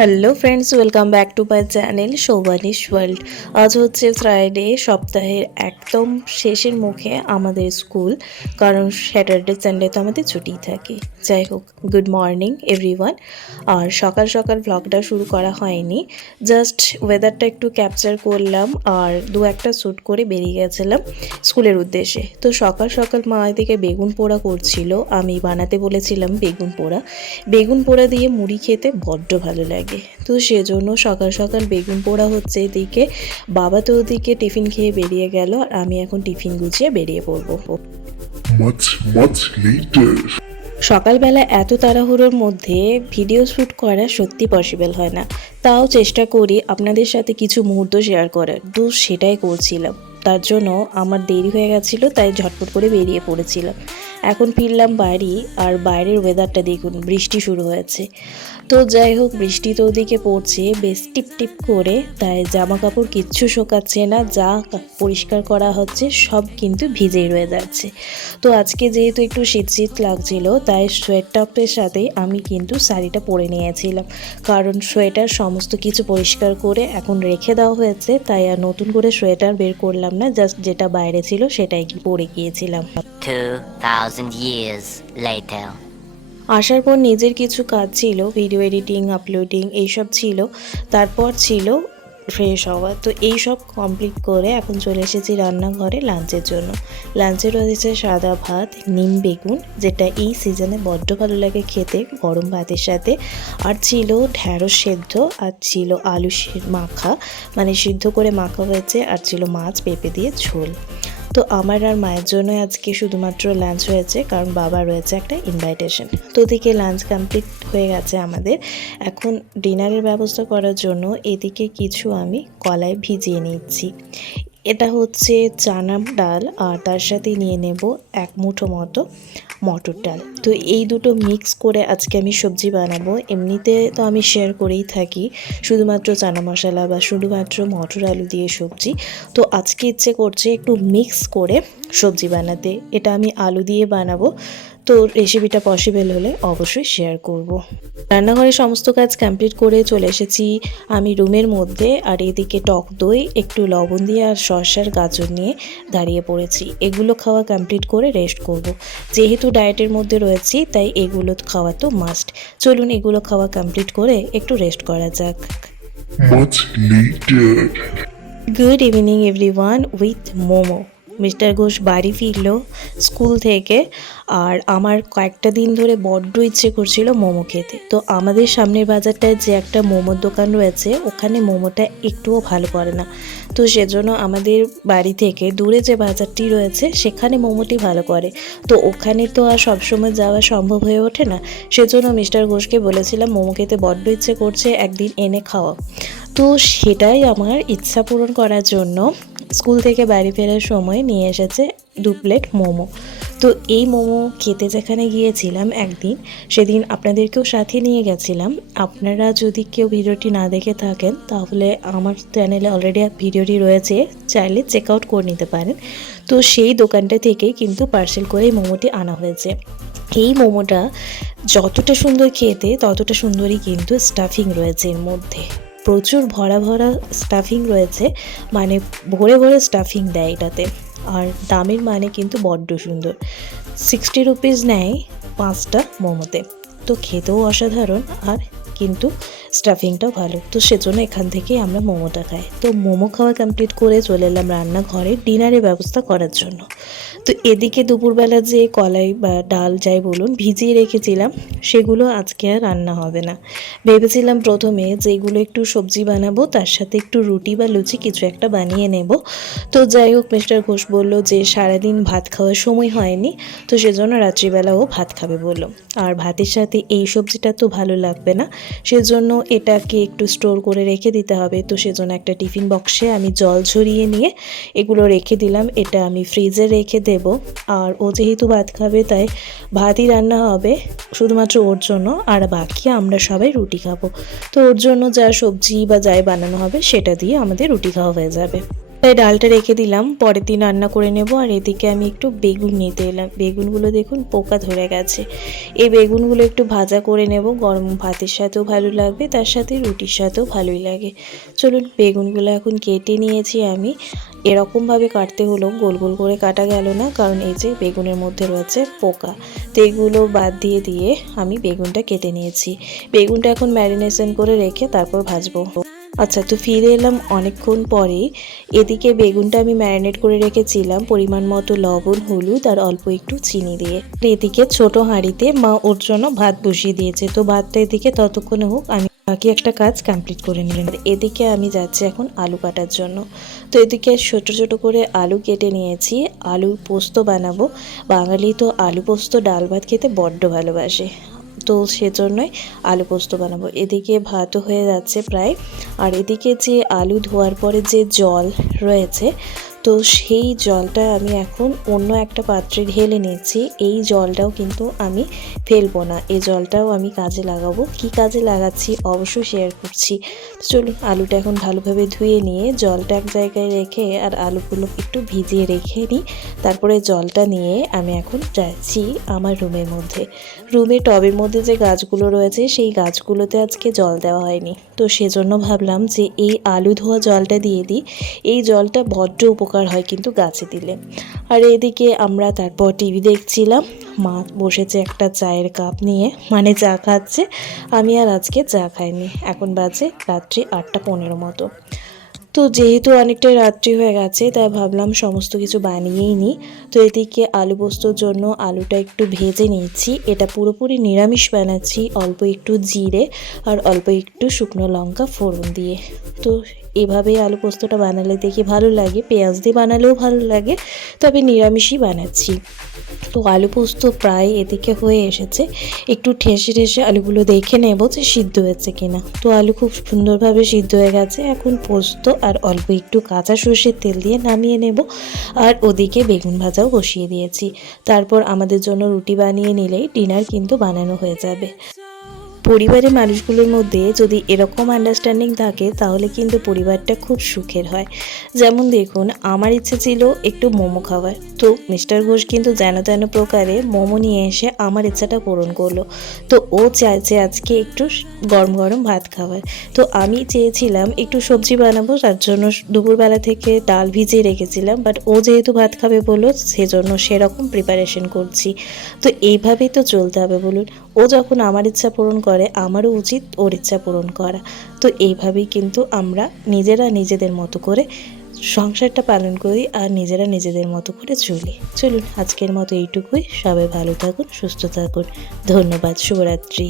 Hello friends, welcome back to my channel Shobhanish world. আজ হচ্ছে Friday, সপ্তাহের একদম শেষের মুখে আমাদের স্কুল, কারণ স্যাটারডে সানডে তো আমাদের ছুটিই থাকে। যাই হোক, গুড মর্নিং এভরিওয়ান। আর সকাল সকাল ভ্লগটা শুরু করা হয়নি, জাস্ট ওয়েদারটা একটু ক্যাপচার করলাম আর দু একটা শ্যুট করে বেরিয়ে গেছিলাম স্কুলের উদ্দেশ্যে। তো সকাল সকাল মা এদিকে বেগুন পোড়া করছিল, আমি বানাতে বলেছিলাম বেগুন পোড়া দিয়ে মুড়ি খেতে বড্ড ভালো লাগে। তো সেজন্য সকাল সকাল বেগুন পোড়া হচ্ছে এদিকে, বাবা তো ওদিকে টিফিন খেয়ে বেরিয়ে গেল আর আমি এখন টিফিন গুছিয়ে বেরিয়ে পড়বো। সকালবেলা এত তাড়াহুড়োর মধ্যে ভিডিও শ্যুট করা সত্যি পসিবল হয় না, তাও চেষ্টা করি আপনাদের সাথে কিছু মুহূর্ত শেয়ার করার। তো সেটাই করছিলাম, তার জন্য আমার দেরি হয়ে গেছিলো, তাই ঝটপট করে বেরিয়ে পড়েছিলাম। এখন ফিরলাম বাড়ি, আর বাইরের ওয়েদারটা দেখুন, বৃষ্টি শুরু হয়েছে। তো যাই হোক, বৃষ্টি তো ওদিকে পড়ছে বেশ টিপ টিপ করে, তাই জামা কাপড় কিচ্ছু শোকাচ্ছে না, যা পরিষ্কার করা হচ্ছে সব কিন্তু ভিজেই রয়ে যাচ্ছে। তো আজকে যেহেতু একটু শীত শীত লাগছিল, তাই সোয়েটারের সাথে আমি কিন্তু শাড়িটা পরে নিয়েছিলাম, কারণ সোয়েটার সমস্ত কিছু পরিষ্কার করে এখন রেখে দেওয়া হয়েছে, তাই আর নতুন করে সোয়েটার বের করলাম না, জাস্ট যেটা বাইরে ছিল সেটাই পরে গিয়েছিলাম। 2000 years later. আসার পর নিজের কিছু কাজ ছিল, ভিডিও এডিটিং, আপলোডিং এইসব ছিল, তারপর ছিল ফ্রেশ হওয়া। তো এই সব কমপ্লিট করে এখন চলে এসেছি রান্নাঘরে লাঞ্চের জন্য। লাঞ্চে রয়েছে সাদা ভাত, নিম বেগুন, যেটা এই সিজনে বড্ড ভালো লাগে খেতে গরম ভাতের সাথে, আর ছিল ঢ্যাঁড়স সেদ্ধ, আর ছিল আলু মাখা, মানে সিদ্ধ করে মাখা হয়েছে, আর ছিল মাছ পেঁপে দিয়ে ঝোল। তো আমার আর মায়ের জন্য আজকে শুধুমাত্র লাঞ্চ হয়েছে, কারণ বাবা রয়েছে একটা ইনভাইটেশন। তো ওদিকে লাঞ্চ কমপ্লিট হয়ে গেছে আমাদের, এখন ডিনারের ব্যবস্থা করার জন্য এদিকে কিছু আমি কলাই ভিজিয়ে নিচ্ছি। এটা হচ্ছে চানা ডাল, আর তার সাথে নিয়ে নেব এক মুঠো মতো মটর ডাল। তো এই দুটো মিক্স করে আজকে আমি সবজি বানাবো। এমনিতে তো আমি শেয়ার করেই থাকি শুধুমাত্র চানা মশলা বা শুধুমাত্র মটর আলু দিয়ে সবজি, তো আজকে ইচ্ছে করছে একটু মিক্স করে সবজি বানাতে। এটা আমি আলু দিয়ে বানাবো, তো রেসিপিটা পসিবল হলে অবশ্যই শেয়ার করব। রান্নাঘরে সমস্ত কাজ কমপ্লিট করে চলে এসেছি আমি রুমের মধ্যে, আর এদিকে টক দই, একটু লবণ দিয়ে আর শসার গাজর নিয়ে দাঁড়িয়ে পড়েছি। এগুলো খাওয়া কমপ্লিট করে রেস্ট করব। যেহেতু ডায়েটের মধ্যে রয়েছি, তাই এগুলো খাওয়া তো মাস্ট। চলুন এগুলো খাওয়া কমপ্লিট করে একটু রেস্ট করা যাক। Good evening everyone with momo. Mister Ghosh বাড়ি ফিরলো স্কুল থেকে, আর আমার কয়েকটা দিন ধরে বড্ড ইচ্ছে করছিল মোমো খেতে। তো আমাদের সামনের বাজারটায় যে একটা মোমোর দোকান রয়েছে, ওখানে মোমোটা একটুও ভালো করে না, তো সেজন্য আমাদের বাড়ি থেকে দূরে যে বাজারটি রয়েছে সেখানে মোমোটি ভালো করে। তো ওখানে তো আর সবসময় যাওয়া সম্ভব হয়ে ওঠে না, সেজন্য মিস্টার ঘোষকে বলেছিলাম মোমো খেতে বড্ড ইচ্ছে করছে, একদিন এনে খাওয়া। তো সেটাই আমার ইচ্ছা পূরণ করার জন্য স্কুল থেকে বাড়ি ফেরার সময় নিয়ে এসেছে 2 প্লেট মোমো। তো এই মোমো খেতে যেখানে গিয়েছিলাম একদিন, সেদিন আপনাদেরকেও সাথে নিয়ে গেছিলাম। আপনারা যদি কেউ ভিডিওটি না দেখে থাকেন, তাহলে আমার চ্যানেলে অলরেডি ভিডিওটি রয়েছে, চাইলে চেক আউট করে নিতে পারেন। তো সেই দোকানটা থেকেই কিন্তু পার্সেল করে এই মোমোটি আনা হয়েছে। এই মোমোটা যতটা সুন্দর খেতে, ততটা সুন্দরই কিন্তু স্টাফিং রয়েছে এর মধ্যে, প্রচুর ভরা ভরা স্টাফিং রয়েছে, মানে ভরে ভরে স্টাফিং দেয় এটাতে। আর দামের মানে কিন্তু বড্ড সুন্দর, 60 রুপিস নেয় 5টা মোমোতে। তো খেতেও অসাধারণ, আর কিন্তু স্টাফিংটাও ভালো, তো সেজন্য এখান থেকেই আমরা মোমোটা খাই। তো মোমো খাওয়া কমপ্লিট করে চলে এলাম রান্নাঘরে ডিনারের ব্যবস্থা করার জন্য। তো এদিকে দুপুরবেলা যে কলাই বা ডাল যাই বলুন ভিজিয়ে রেখেছিলাম, সেগুলো আজকে আর রান্না হবে না। ভেবেছিলাম প্রথমে যেগুলো একটু সবজি বানাবো, তার সাথে একটু রুটি বা লুচি কিছু একটা বানিয়ে নেব। তো যাই হোক, মিস্টার ঘোষ বলল যে সারাদিন ভাত খাওয়ার সময় হয়নি, তো সেজন্য রাত্রিবেলাও ভাত খাবে বলল। আর ভাতের সাথে এই সবজিটা তো ভালো লাগবে না, সেজন্য এটাকে একটু স্টোর করে রেখে দিতে হবে। তো সেজন্য একটা টিফিন বক্সে আমি জল ঝরিয়ে নিয়ে এগুলো রেখে দিলাম, এটা আমি ফ্রিজে রেখে দেব। আর ও যেহেতু ভাত খাবে, তাই ভাতই রান্না হবে শুধুমাত্র ওর জন্য, আর বাকি আমরা সবাই রুটি খাবো। তো ওর জন্য যা সবজি বা যাই বানানো হবে সেটা দিয়ে আমাদের রুটি খাওয়া হয়ে যাবে। তাই ডালটা রেখে দিলাম, পরের দিন রান্না করে নেব। আর এদিকে আমি একটু বেগুন নিতে এলাম। বেগুনগুলো দেখুন পোকা ধরে গেছে। এই বেগুনগুলো একটু ভাজা করে নেব, গরম ভাতের সাথেও ভালো লাগবে, তার সাথে রুটির সাথেও ভালোই লাগে। চলুন বেগুনগুলো এখন কেটে নিয়েছি আমি। এরকমভাবে কাটতে হলো, গোল গোল করে কাটা গেল না, কারণ এই যে বেগুনের মধ্যে রয়েছে পোকা। তো এগুলো বাদ দিয়ে দিয়ে আমি বেগুনটা কেটে নিয়েছি। বেগুনটা এখন ম্যারিনেশন করে রেখে তারপর ভাজবো। আচ্ছা, তো ফিরে এলাম অনেকক্ষণ পরেই। এদিকে বেগুনটা আমি ম্যারিনেট করে রেখেছিলাম পরিমাণ মতো লবণ, হলুদ আর অল্প একটু চিনি দিয়ে। এদিকে ছোট হাঁড়িতে মা ওর জন্য ভাত বসিয়ে দিয়েছে। তো ভাতটা এদিকে ততক্ষণে হোক, আমি বাকি একটা কাজ কমপ্লিট করে নিলাম। এদিকে আমি যাচ্ছি এখন আলু কাটার জন্য। তো এদিকে ছোট ছোট করে আলু কেটে নিয়েছি। আলুর পোস্ত বানাবো। বাঙালি তো আলু পোস্ত ডাল ভাত খেতে বড্ড ভালোবাসে, তো সেজন্যই আলু পোস্ত বানাবো। এদিকে ভাতও হয়ে যাচ্ছে প্রায়। আর এদিকে যে আলু ধোয়ার পরে যে জল রয়েছে, তো সেই জলটা আমি এখন অন্য একটা পাত্রে ঢেলে নিচ্ছি। এই জলটাও কিন্তু আমি ফেলবো না, এই জলটাও আমি কাজে লাগাবো। কি কাজে লাগাচ্ছি অবশ্যই শেয়ার করছি। চলুন আলুটা এখন ভালোভাবে ধুয়ে নিয়ে জলটা এক জায়গায় রেখে আর আলুগুলো একটু ভিজিয়ে রেখে নিই। তারপরে জলটা নিয়ে আমি এখন যাচ্ছি আমার রুমের মধ্যে। রুমে টবের মধ্যে যে গাছগুলো রয়েছে সেই গাছগুলোতে আজকে জল দেওয়া হয়নি, তো সেজন্য ভাবলাম যে এই আলু ধোয়া জলটা দিয়ে দিই। এই জলটা বড্ড উপকার হয় কিন্তু গাছে দিলে। আর এদিকে আমরা তারপর টিভি দেখছিলাম। মা বসেছে একটা চায়ের কাপ নিয়ে, মানে চা খাচ্ছে। আমি আর আজকে চা খাইনি। এখন বাজে রাত্রি 8:15 মতো। তো যেহেতু অনেকটাই রাত্রি হয়ে গেছে, তাই ভাবলাম সমস্ত কিছু বানিয়েই নিই। তো এদিকে আলু পোস্তর জন্য আলুটা একটু ভেজে নিয়েছি। এটা পুরোপুরি নিরামিষ বানাচ্ছি, অল্প একটু জিরে আর অল্প একটু শুকনো লঙ্কা ফোড়ন দিয়ে। তো এভাবেই আলু পোস্তটা বানালে দেখি ভালো লাগে, পেঁয়াজ দিয়ে বানালেও ভালো লাগে, তবে নিরামিষই বানাচ্ছি। তো আলু পোস্ত প্রায় এদিকে হয়ে এসেছে। একটু ঠেসে ঠেসে আলুগুলো দেখে নেব যে সিদ্ধ হয়েছে কিনা। তো আলু খুব সুন্দরভাবে সিদ্ধ হয়ে গেছে। এখন পোস্ত আর অল্প একটু কাঁচা সর্ষের তেল দিয়ে নামিয়ে নেব। আর ওদিকে বেগুন ভাজাও বসিয়ে দিয়েছি। তারপর আমাদের জন্য রুটি বানিয়ে নিলেই ডিনার কিন্তু বানানো হয়ে যাবে। পরিবারের মানুষগুলোর মধ্যে যদি এরকম আন্ডারস্ট্যান্ডিং থাকে তাহলে কিন্তু পরিবারটা খুব সুখের হয়। যেমন দেখুন, আমার ইচ্ছে ছিল একটু মোমো খাওয়ার, তো মিস্টার ঘোষ কিন্তু যেন তেন প্রকারে মোমো নিয়ে এসে আমার ইচ্ছাটা পূরণ করলো। তো ও চাইছে আজকে একটু গরম গরম ভাত খাওয়ার। তো আমি চেয়েছিলাম একটু সবজি বানাবো, তার জন্য দুপুরবেলা থেকে ডাল ভিজিয়ে রেখেছিলাম, বাট ও যেহেতু ভাত খাবে বললো, সেজন্য সেরকম প্রিপারেশন করছি। তো এইভাবেই তো চলতে হবে বলুন। ও যখন আমার ইচ্ছা পূরণ করে, আমারও উচিত ওর ইচ্ছা পূরণ করা। তো এইভাবেই কিন্তু আমরা নিজেরা নিজেদের মতো করে সংসারটা পালন করি আর নিজেরা নিজেদের মতো করে চলি। চলুন আজকের মতো এইটুকুই। সবাই ভালো থাকুন, সুস্থ থাকুন। ধন্যবাদ। শুভরাত্রি।